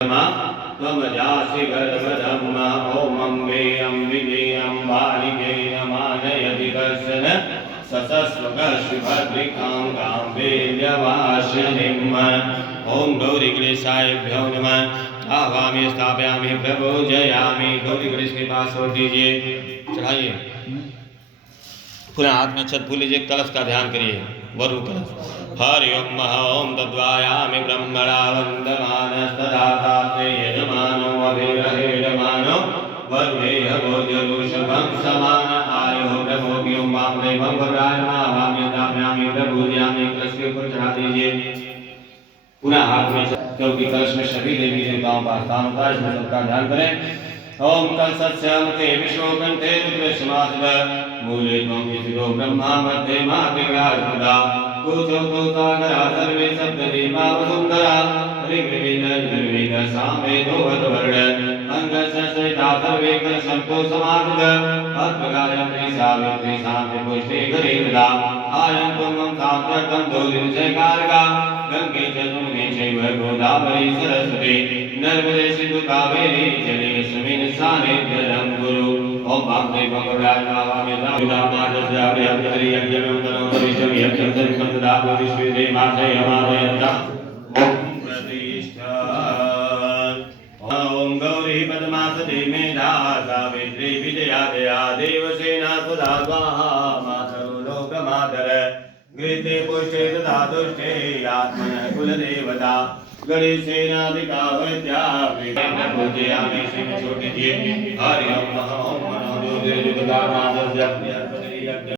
त्वमजासि गर्भधम् ॐ अम्बेयं विजयं बालिकेन मानयति कश्चन सतस्वकश्विभद्रिकां गाम्भीर्यवासिनीम् ॐ गौरीगणेशाभ्यो नमः। आवामी स्थापयामी प्रभोजयामी। गौरी गणेश के पास छोड़ दीजिए, चढ़ाइए। पुनः हाथ में छत भूल लीजिए, कलश का ध्यान करिए, वरु कलश। हरि ओम ओम तद्वायामि ब्रह्मणा वन्दमानस्तदाताते यजमानो अभिरहेयमानो वरुणेय भोजरुषभं समान आयो ब्रह्मोग्यों वामदेवं वरायमावामि दाम्यामि प्रभुज्यामि। कलश के ऊपर चढ़ा दीजिए। पुनः हाथ में, क्योंकि कलश में सभी देवी देवताओं का स्थान होता है, इसमें सबका ध्यान करें। ओम कलशस्यामते विश्वकंठे रुद्रशमासद मूले त्वं विष्णु ब्रह्मा मध्ये मातृगास्पदा कुचो तो सागरा सर्वे सप्तदेवा वसुंधरा ऋग्वेद यजुर्वेद सामवेदो वर्ण अंगसंस्कृता सर्वे कलशंतो समासद अत्मगायत्री सावित्री शांति पुष्टि गरीबदा आयन्तो मम सात्वतं दोदिनचकारका गंगे च यमुने चैव गोदावरी सरस्वती नर्मदे सिंधु कावेरी जलेऽस्मिन् सन्निधिं कुरु। ओम वामदेव भगवान् नावामि ओम गौरी पद्मासती मेधा सावित्री विजया दया देवसेना सुधा स्वाहा मातरो लोकमातर गृहीते पुष्टे तथा दुष्टे आत्मनः कुलदेवता गणेशेनाधिका वैद्या पूजयामि। श्री छोटी जी हरि ओम नमः। ओम मनोजोतिर्जुगदानादस्य